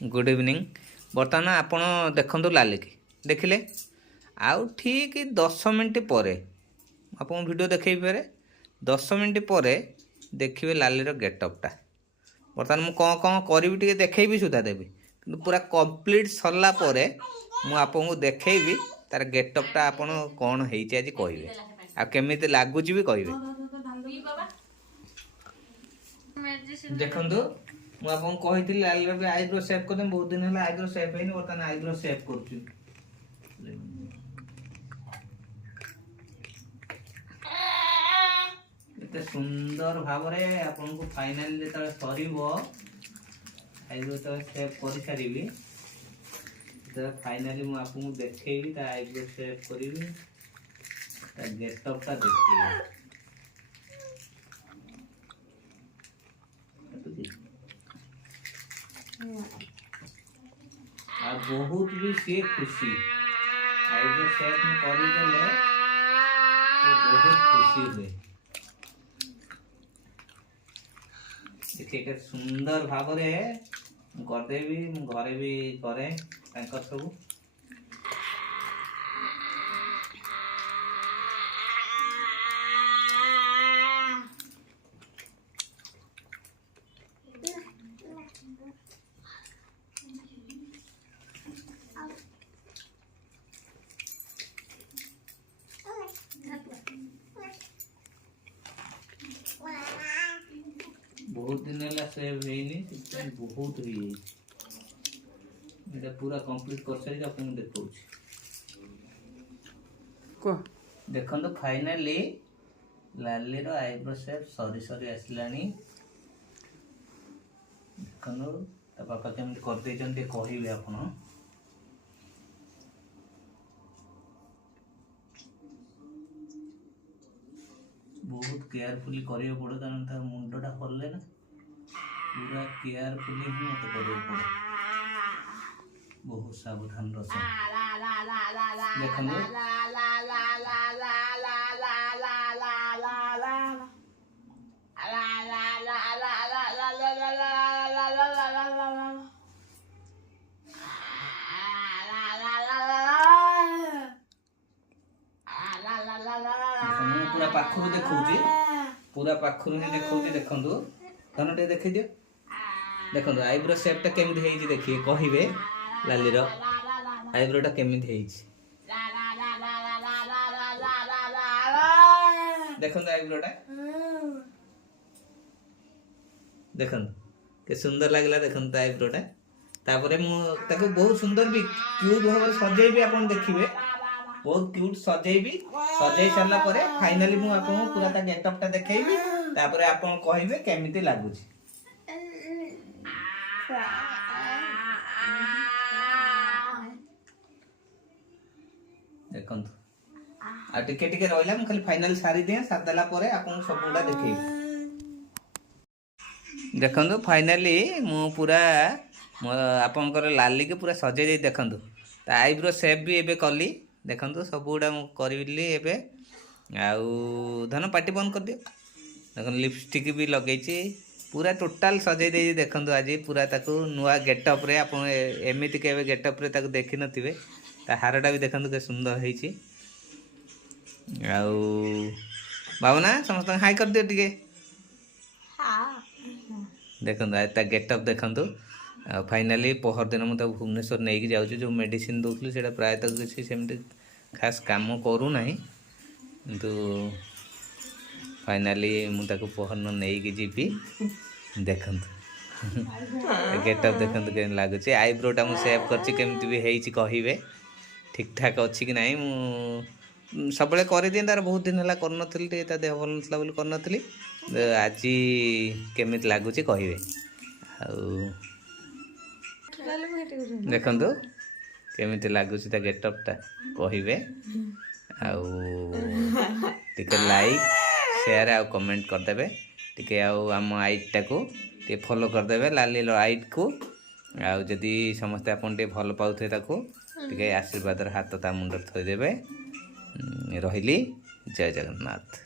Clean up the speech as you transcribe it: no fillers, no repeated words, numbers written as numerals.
Good evening. बर्तमान आपण देखु लाली की देखिले आउ ठीक 10 मिनट पर आप वीडियो देखे पारे 10 मिनट पर देखिए लालीर गेटअपटा। बर्तमान मुझे कौन कौन करी टे देखेबी सुधा देवी कि पूरा कंप्लीट सरला आपको देखेबी तार गेटअपटा आपन कौन होती आज कहे आमी लगुच भी कहे। देखु मुझे कही लालीर भी आईब्रो सेव कर बहुत दिन है आईब्रो सेव है बर्तमान आईब्रो सेव कर सुंदर भाव आपन को फाइनल जो सर आईब्रो तो सेव कर सारी फाइनली मुझे आपको देखेबी आईब्रो सेव करी गेटअपटा देखिए। बहुत भी सी खुशी आईब्रो सेव करदे बहुत खुशी हुए। देखिए सुंदर भाव करदेवी घरे भी करे सब बहुत दिन है सेव है बहुत हुई पूरा कंप्लीट कर सारी आप देखो देखो फाइनली लालीर आईब्रो सेव सरी सरी आसला देखो पापा केमी करदे कहे आप बहुत केयरफुली करियो पड़े कारण मुंडटा हल्ले ना पूरा केयरफुली ही मत करियो पड़े बहुत सावधान रस देखो पूरा पाखर देखा पूरा पाखर ही देखा देखु धन टे देख दियो देखो आईब्रो सेपटा केमी देखिए कहे लालीर आईब्रोटा केमी देखो आईब्रोटा देखो के सुंदर लगला देखो आईब्रोटा तापरे मु बहुत सुंदर भी क्यूट भाव सजेबी आप देखिए बहुत क्यूट सजेबी सजे सारा पर फाइनली मु आपको पूरा ता गेटअपटा देखेबी तापरे आपन कहिबे केमिति लागुची। देखंतु आ टिके टिके रहला मु खाली फाइनल सारी दिए सार देला पर आपन सबुडा देखेबी। देखंतु फाइनली मु पूरा आपनकर लाली के पूरा सजे दे देखंतु ता आईब्रो शेप भी एबे कली देखो सब गुड़ा करी एबे आउ धन पार्टी बंद कर दियो देखो लिपस्टिक भी लगे पूरा टोटाल सजे दे देखो आज पूरा ताकू नुआ गेटअप रे आप एमती के गेटअप रे ताकू देखी नथिबे ता हारटा भी देखो के सुंदर होईची आउ भावना समस्त हाई कर दियो टिके देखो ता गेटअप देखो फाइनली पहर दिन मुझे भुवनेश्वर नहीं जाऊँ जो मेडिसिन दूसरी से प्रायतः किसी सेमती खास काम करू ना किंतु फाइनली मुझे पहर नहीं जीवी देखु गेटअप देखो के लगुच आईब्रोटा मुझे सेव करमती भी है कहे ठीक ठाक अच्छी कि ना सब कर दिए तार बहुत दिन है कर देह भल ना कर आज केमी लगुच कहे देखो केमी लगुच गेटअपटा कहे टे लाइक शेयर आ कमेंट करदे टे आम आईटा को टे फॉलो करदे लाली आईट को आदि समस्ते आपन टे भल पाउथे ताको टे आशीर्वाद हाथ ता मुंड थईदेवे रही जय जगन्नाथ।